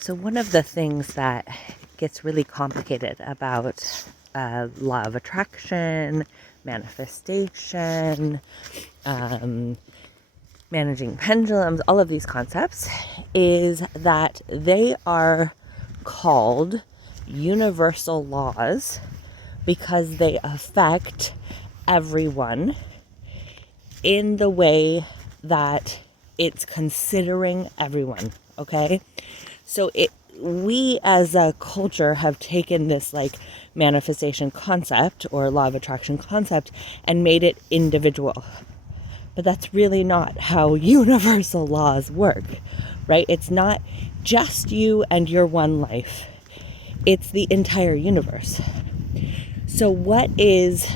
So one of the things that gets really complicated about law of attraction, manifestation, um, managing pendulums, all of these concepts, is that they are called universal laws because they affect everyone in the way that it's considering everyone, okay? So we as a culture have taken this like manifestation concept or law of attraction concept and made it individual. But that's really not how universal laws work, right? It's not just you and your one life. It's the entire universe. So what is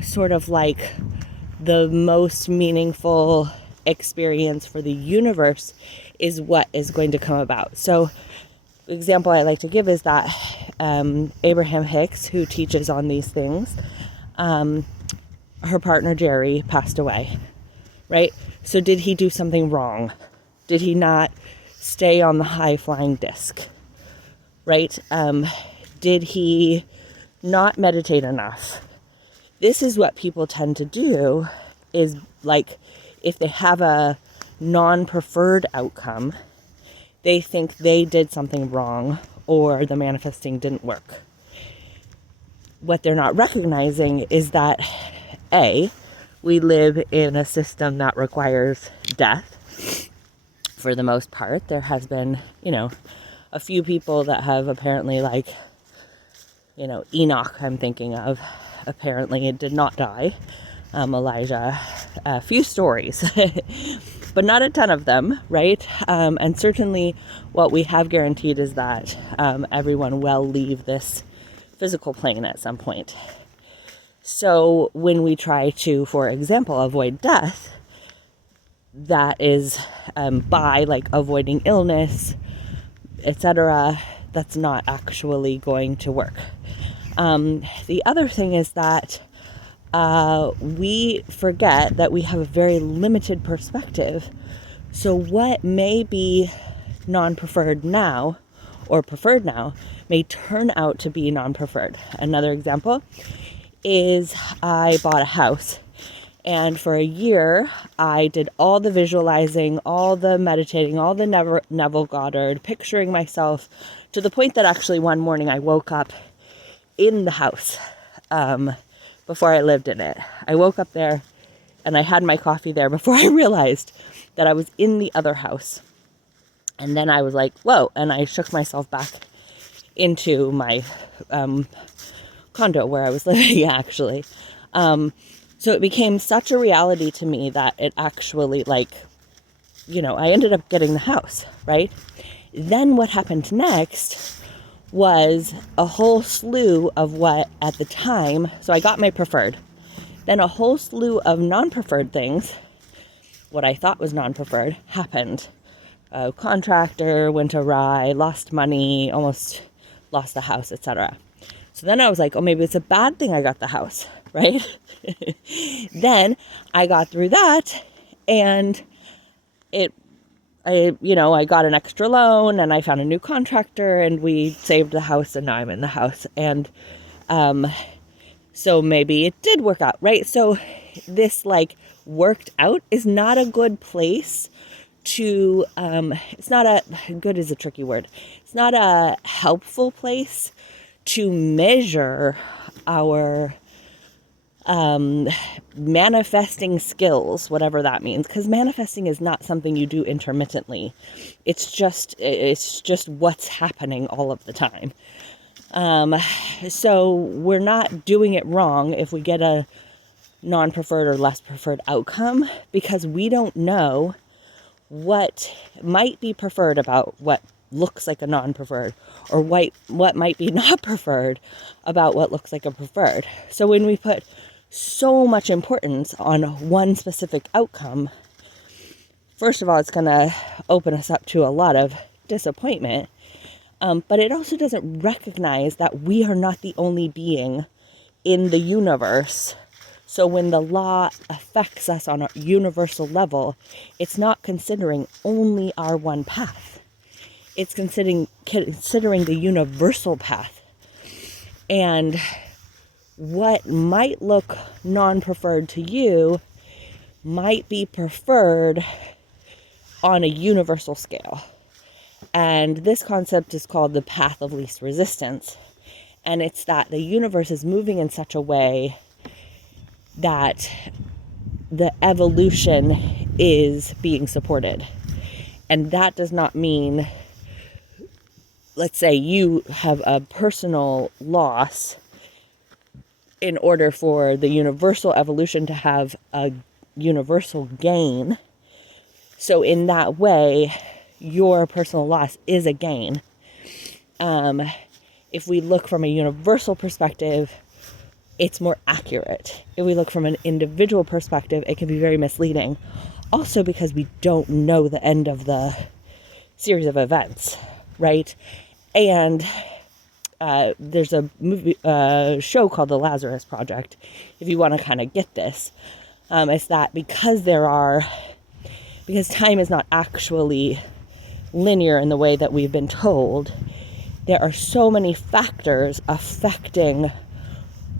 sort of like the most meaningful experience for the universe is what is going to come about. So the example I like to give is that Abraham Hicks, who teaches on these things, her partner Jerry passed away, right? So did he do something wrong? Did he not stay on the high flying disc, right? Did he not meditate enough? This is what people tend to do, is like if they have a non-preferred outcome, they think they did something wrong or the manifesting didn't work. What they're not recognizing is that A, we live in a system that requires death. For the most part, there has been, a few people that have apparently Enoch, I'm thinking of, apparently did not die. Elijah, a few stories, but not a ton of them, right? And certainly what we have guaranteed is that everyone will leave this physical plane at some point. So when we try to, for example, avoid death, that is by like avoiding illness, etc., that's not actually going to work. The other thing is that we forget that we have a very limited perspective. So what may be non-preferred now or preferred now may turn out to be non-preferred. Another example is I bought a house, and for a year I did all the visualizing, all the meditating, all the Neville Goddard, picturing myself, to the point that actually one morning I woke up in the house before I lived in it. I woke up there and I had my coffee there before I realized that I was in the other house. And then I was like, whoa, and I shook myself back into my condo where I was living, actually. So it became such a reality to me that it actually, I ended up getting the house, right? Then what happened next was a whole slew of what at the time, so I got my preferred, then a whole slew of non-preferred things, what I thought was non-preferred, happened. A contractor went awry, lost money, almost lost the house, etc. So then I was like, oh, maybe it's a bad thing I got the house, right? Then I got through that, and I got an extra loan, and I found a new contractor, and we saved the house, and now I'm in the house. And so maybe it did work out, right? So this worked out is not a good place to, it's not good is a tricky word. It's not a helpful place to measure our manifesting skills, whatever that means, because manifesting is not something you do intermittently. It's just what's happening all of the time. So we're not doing it wrong if we get a non-preferred or less preferred outcome, because we don't know what might be preferred about what looks like a non-preferred, or what might be not preferred about what looks like a preferred. So when we put so much importance on one specific outcome, first of all, it's going to open us up to a lot of disappointment, but it also doesn't recognize that we are not the only being in the universe. So when the law affects us on a universal level, it's not considering only our one path. It's considering the universal path. And what might look non-preferred to you might be preferred on a universal scale. And this concept is called the path of least resistance. And it's that the universe is moving in such a way that the evolution is being supported. And that does not mean, let's say you have a personal loss in order for the universal evolution to have a universal gain. So in that way, your personal loss is a gain. If we look from a universal perspective, it's more accurate. If we look from an individual perspective, it can be very misleading. Also because we don't know the end of the series of events, right? And there's a movie, show called The Lazarus Project, if you want to kind of get this. It's that because time is not actually linear in the way that we've been told, there are so many factors affecting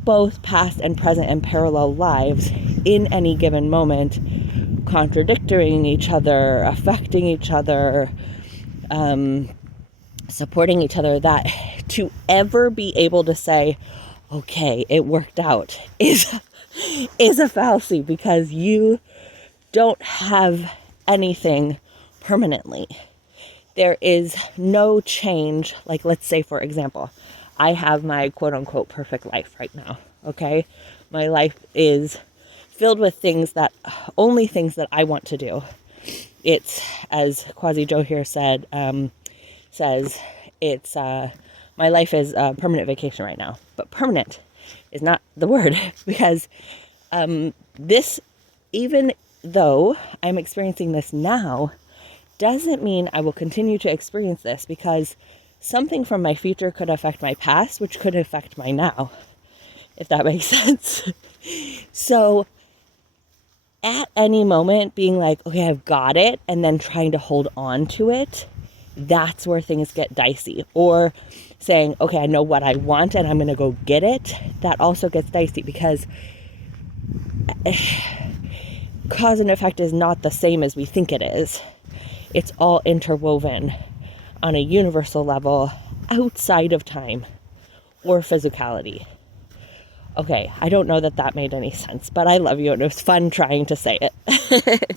both past and present and parallel lives in any given moment, contradicting each other, affecting each other, supporting each other, that to ever be able to say, okay, it worked out, is a fallacy, because you don't have anything permanently. There is no change. Like, let's say, for example, I have my quote-unquote perfect life right now, okay? My life is filled with only things that I want to do. It's, as Quasi Joe here says, it's, my life is a permanent vacation right now. But permanent is not the word, because this, even though I'm experiencing this now, doesn't mean I will continue to experience this, because something from my future could affect my past, which could affect my now, if that makes sense. So at any moment being like, okay, I've got it, and then trying to hold on to it, that's where things get dicey. Or saying, okay, I know what I want and I'm going to go get it, that also gets dicey, because cause and effect is not the same as we think it is. It's all interwoven on a universal level outside of time or physicality. Okay, I don't know that made any sense, but I love you, and it was fun trying to say it.